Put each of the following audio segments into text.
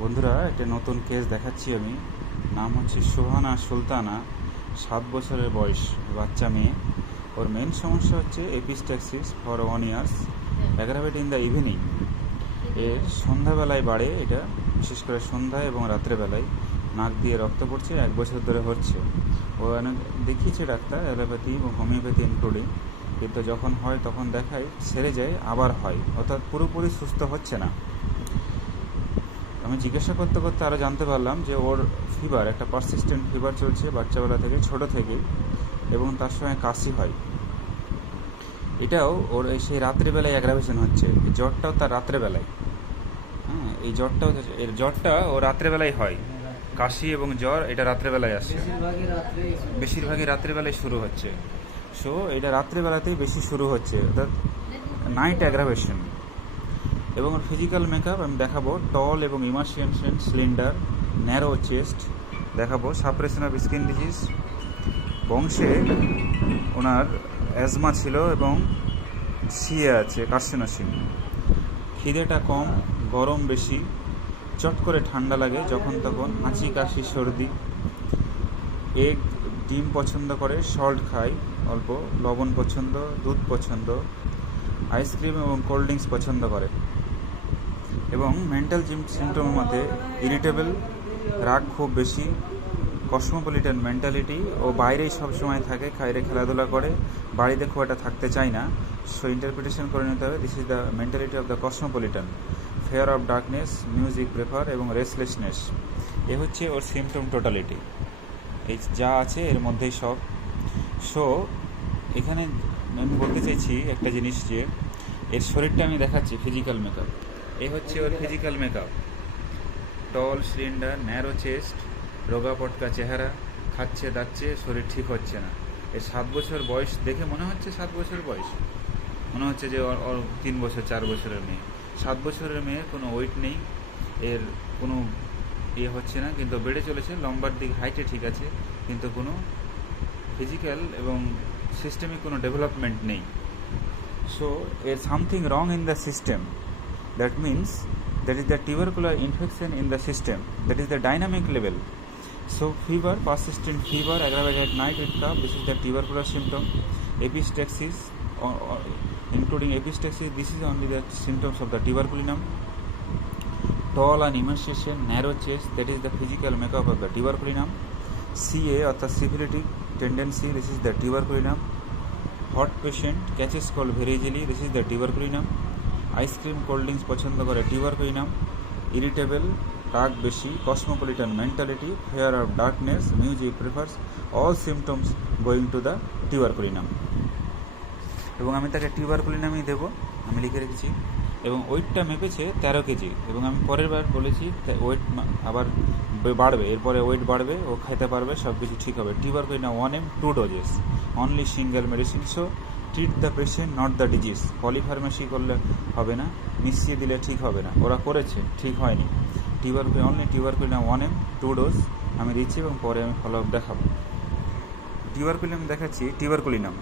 বন্ধুরা, একটা নতুন কেস দেখাচ্ছি আমি। নাম হচ্ছে সোহানা সুলতানা, 7 বছরের বয়স, বাচ্চা মেয়ে। ওর মেন সমস্যা হচ্ছে epistaxis for 1 years, aggravate in the evening. এর সন্ধ্যাবেলায় বাড়ে এটা, বিশেষ করে সন্ধ্যায় এবং রাত্রেবেলায়। নাক দিয়ে রক্ত পড়ছে, 1 বছর ধরে হচ্ছে। ও অনেক দেখিয়েছে ডাক্তার, অ্যালোপ্যাথি এবং হোমিওপ্যাথি ইনক্লুডিং, কিন্তু যখন হয় তখন দেখায় সেরে যায়, আবার হয়, অর্থাৎ পুরোপুরি সুস্থ হচ্ছে না। আমি জিজ্ঞাসা করতে করতে আরও জানতে পারলাম যে ওর ফিভার, একটা পারসিস্টেন্ট ফিভার চলছে বাচ্চাবেলা থেকে, ছোট থেকেই, এবং তার সঙ্গে কাশি হয়। এটাও ওর সেই রাত্রেবেলায় অ্যাগ্রাভেশন হচ্ছে। এই জ্বরটাও তার রাত্রেবেলায়। হ্যাঁ, এই জ্বরটাও, এর জ্বরটা ও রাত্রেবেলায় হয়। কাশি এবং জ্বর এটা রাত্রেবেলায় আসছে, বেশিরভাগই রাত্রেবেলায় শুরু হচ্ছে। সো এটা রাত্রেবেলাতেই বেশি শুরু হচ্ছে, অর্থাৎ নাইট অ্যাগ্রাভেশন। এবং ওর ফিজিক্যাল মেকআপ আমি দেখাবো। টল এবং ইমার্সিয়েন্সেন, স্লিন্ডার, ন্যারো চেস্ট দেখাবো। সাপ্রেশন অফ স্কিন ডিজিজ, বংশে ওনার অ্যাজমা ছিল এবং সিএ আছে, কার্সিনোসিন। খিদেটা কম, গরম বেশি, চট করে ঠান্ডা লাগে যখন তখন, হাঁচি কাশি সর্দি। এগ ডিম পছন্দ করে, সল্ট খায় অল্প, লবণ পছন্দ, দুধ পছন্দ, আইসক্রিম এবং কোল্ড ড্রিঙ্কস পছন্দ করে। এবং মেন্টাল সিমটমের মধ্যে ইরিটেবল, রাগ খুব বেশি, কসমোপলিটান মেন্টালিটি, ও বাইরেই সবসময় থাকে, বাইরে খেলাধুলা করে, বাড়িতে খুব একটা থাকতে চায় না। সো ইন্টারপ্রিটেশন করে নিতে হবে, this is the mentality of the cosmopolitan. Fair of darkness, music prefer এবং রেস্টলেসনেস। এ হচ্ছে ওর সিমটম টোটালিটি। এই যা আছে এর মধ্যেই সব। সো এখানে আমি বলতে চাইছি একটা জিনিস, যে এর শরীরটা আমি দেখাচ্ছি, ফিজিক্যাল মেকআপ। এই হচ্ছে ওর ফিজিক্যাল মেকআপ। টল, সিলিন্ডার, ন্যারো চেস্ট, রোগা পটকা চেহারা, খাচ্ছে দাচ্ছে, শরীর ঠিক হচ্ছে না। এর 7 বছর বয়স দেখে মনে হচ্ছে 7 বছর বয়স, মনে হচ্ছে যে ওর 3 বছর 4 বছরের মেয়ে। 7 বছরের মেয়ে, কোনো ওয়েট নেই, এর কোনো হচ্ছে না, কিন্তু বেড়ে চলেছে, লম্বার দিক হাইটে ঠিক আছে, কিন্তু কোনো ফিজিক্যাল এবং সিস্টেমিক কোনো ডেভেলপমেন্ট নেই। সো এর something wrong in the system, that means that is the tubercular infection in the system, that is the dynamic level. So fever, persistent fever, aggravated at night with cough, this is the tubercular symptom. Epistaxis, including epistaxis, this is only the symptoms of the tuberculinum. Tall and emaciation, narrow chest, that is the physical makeup of the tuberculinum. CA or the syphilitic tendency, this is the tuberculinum. Hot patient, catches cold very easily, this is the tuberculinum. Ice cream, cold drinks পছন্দ করে, tuberculinum. Irritable, রাগ বেশি, cosmopolitan mentality, fair of darkness, music prefers, all symptoms going to the tuberculinum. এবং আমি তাকে টিউবারকুলিনামই দেবো, আমি লিখে রেখেছি। এবং ওয়েটটা মেপেছে 13 কেজি, এবং আমি পরের বার বলেছি ওয়েট আবার বাড়বে, এরপরে ওয়েট বাড়বে, ও খেতে পারবে, সব কিছু ঠিক হবে। Tuberculinum 1 m 2 doses, only single medicine. So treat the patient, not the disease. Polypharmacy করলে হবে না, মিশিয়ে দিলে ঠিক হবে না, ওরা করেছে, ঠিক হয়নি। অনলি টিউবারকুলিনাম 1 m 2 dose আমি দিচ্ছি, এবং পরে আমি ফলো আপ দেখাবো। টিউবারকুলিনাম দেখাচ্ছি। Tuberculinum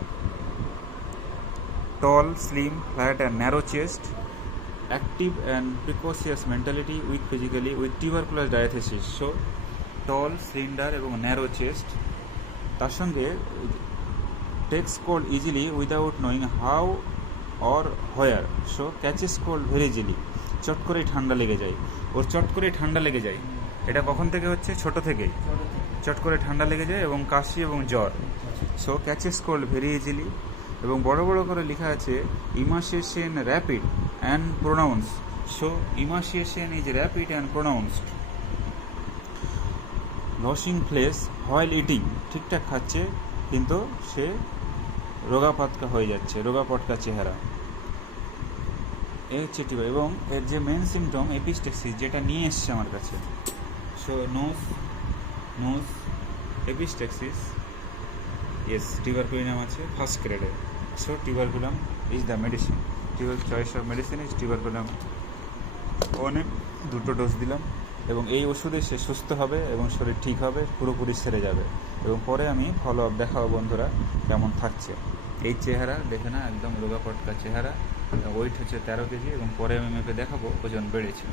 tall, slim, flat and narrow chest, active and precocious mentality, weak physically with tubercular diathesis. So tall, slender এবং narrow chest, তার সঙ্গে takes cold easily without knowing how or where. So catches cold very easily, চট করে ঠান্ডা লেগে যায় ওর, চট করে ঠান্ডা লেগে যায়। এটা কখন থেকে হচ্ছে? ছোট থেকেই চট করে ঠান্ডা লেগে যায়, এবং কাশি এবং জ্বর। So catches cold very easily. এবং বড় বড় করে লেখা আছে emaciation rapid and pronounce. So emaciation is rapid and pronounced. Losing ফ্লেস while eating, ঠিকঠাক খাচ্ছে কিন্তু সে রোগা পাতকা হয়ে যাচ্ছে, রোগা পটকা চেহারা। এই হচ্ছে টিউবার। এবং এর যে মেন সিমটম এপিস্টেক্সিস, যেটা নিয়ে এসছে আমার কাছে। সো নোজ এপিস্টেক্সিস, ইয়েস, টিউবারকুলিনাম আছে ফার্স্ট গ্রেডে। So tuberculum is the medicine. Choice of medicine is tuberculum. অনেক 2টো ডোজ দিলাম, এবং এই ওষুধে সে সুস্থ হবে এবং শরীর ঠিক হবে, পুরোপুরি সেরে যাবে। এবং পরে আমি ফলো আপ দেখাবো বন্ধুরা কেমন থাকছে। এই চেহারা দেখে না, একদম রোগা পটকা চেহারা, ওয়েট হচ্ছে 13 কেজি, এবং পরে আমি মেপে দেখাবো ওজন বেড়েছে।